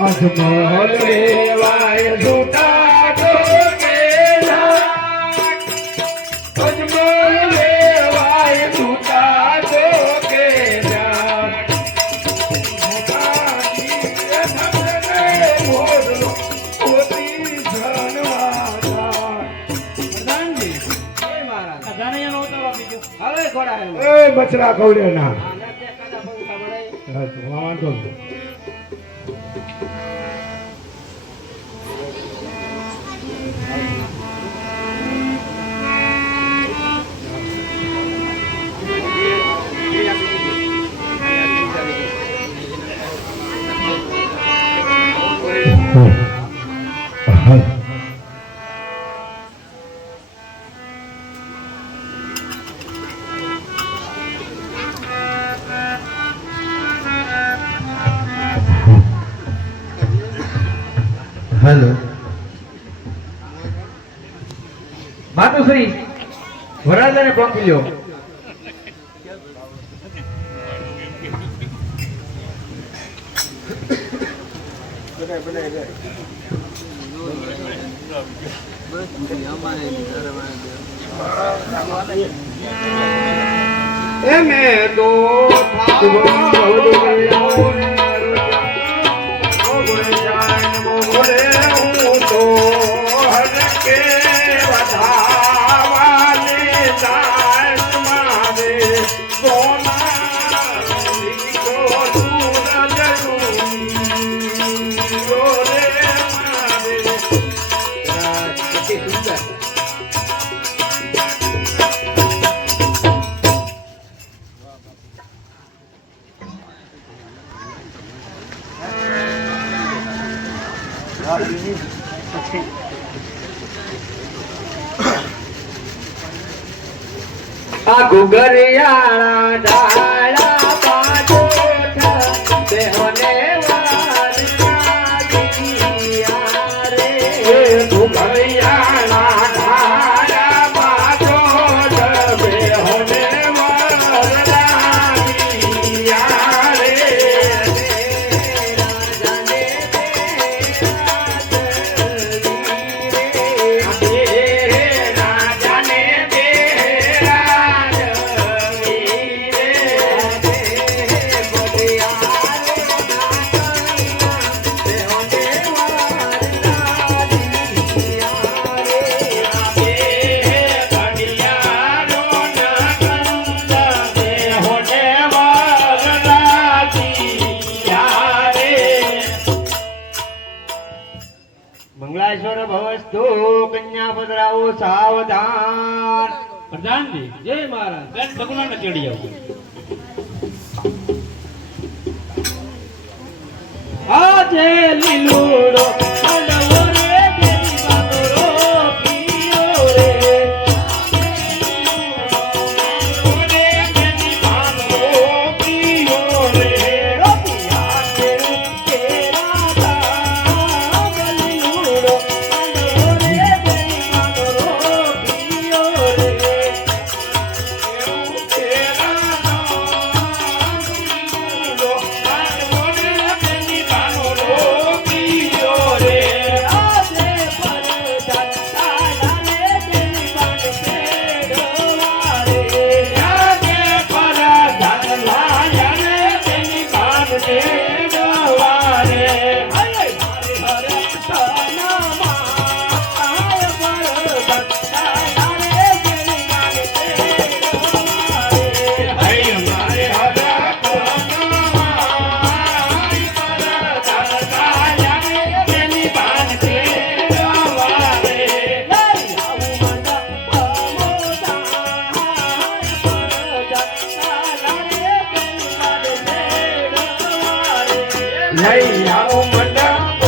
અજમલ રેવાય જૂઠા અજમલ રેવાય જૂઠા જોકે બચરા કવડે ના વાંધો हेलो मातुश्री वरादाने पहुंची लो मैं तो आ गुगरियाड़ा डाला बाजो बेहोने वाला दिया रे गुगरियाड़ा डाला बाजो बेहोने वाला दिया रे મંગળાશ્વર ભવસ્તુ કન્યા પધરાવો સાવધાન. પ્રધાનજી જય મહારાજ ભગવાન ચડી આવું આજે લીલુડો લઈ આવો મંડપ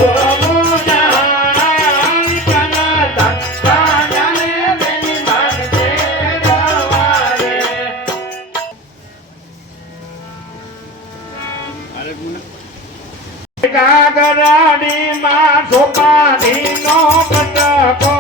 ગાગરાડી માં સોપાની નો કટકો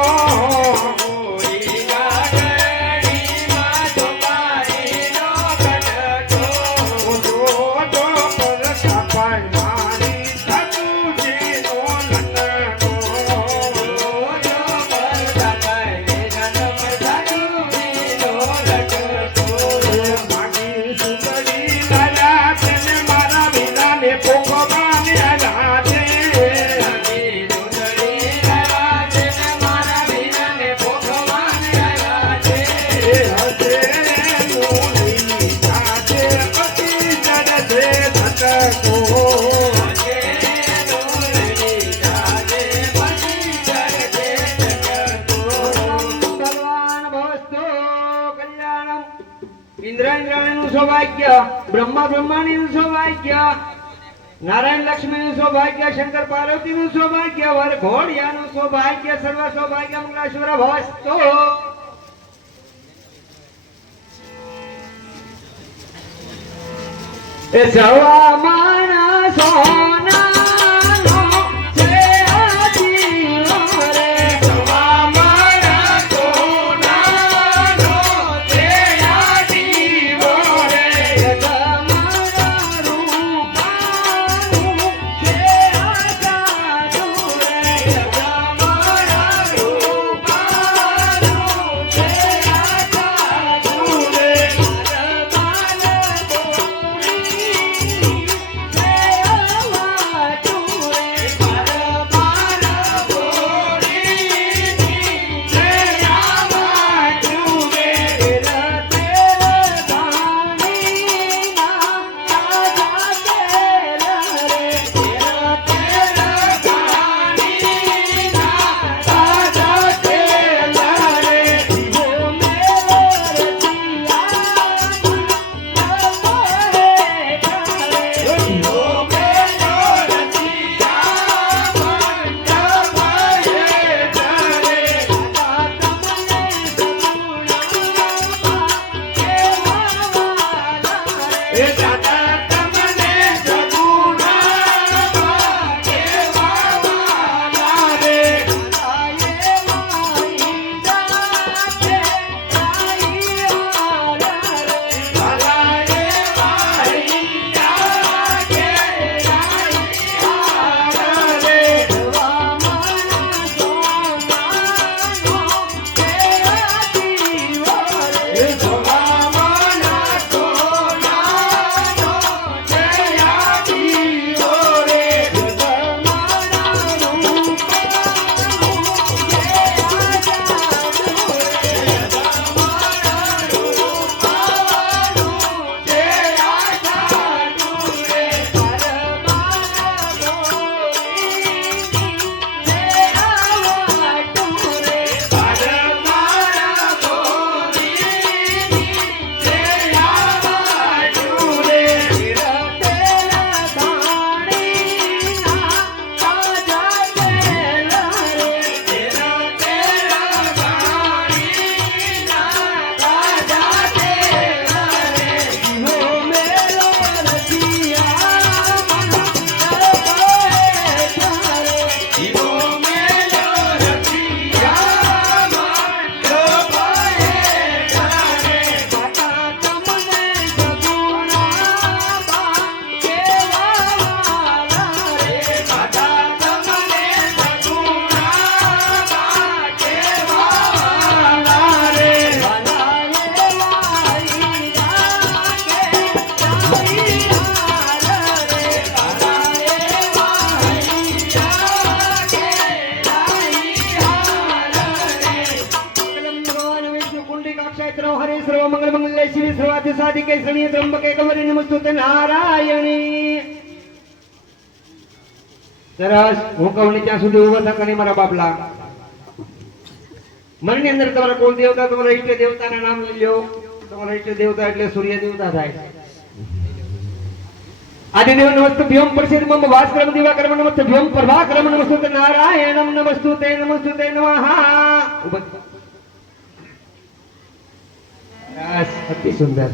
ઇન્દ્રાયણનું સૌભાગ્ય, બ્રહ્મા બ્રહ્માણીનું સૌભાગ્ય, નારાયણ લક્ષ્મીનું સૌભાગ્ય, શંકર પાર્વતીનું સૌભાગ્ય, વર ઘોડિયાનું સૌભાગ્ય, સર્વ સૌભાગ્ય મંગળેશ્વર ભવસ્તુ. એ સવા માણા સોનાનો છે આ જીવો રે. સવા માણા સોનાનો છે આ જીવો રે. તમારા રૂપાનું છે આ જાદુ રે. તમારા રૂપાનું છે આ જાદુ રે. हरे सर्व मंगल मंगले श्री सर्वाधि साधिके शरण्ये त्र्यंबके गौरी नमस्तुते नारायणी. સરસ હું કહું ને ત્યાં સુધી ઉભા થા કરી મારા બાપલા. મનની અંદર તમારા કુલ દેવતા તમારા ઈષ્ટ દેવતાના નામ લઈ લો. તમારા ઈષ્ટ દેવતા એટલે સૂર્ય દેવતા થાય. આદિદેવ નમસ્તુભ્યમ પરશેદમમ ભાસ્કરમ દિવાકરમ નમસ્તુભ્યમ પ્રભાકરમ નમસ્તુતે નારાયણમ નમસ્તુતે નમઃ. ઉભા. સરસ અતિ સુંદર.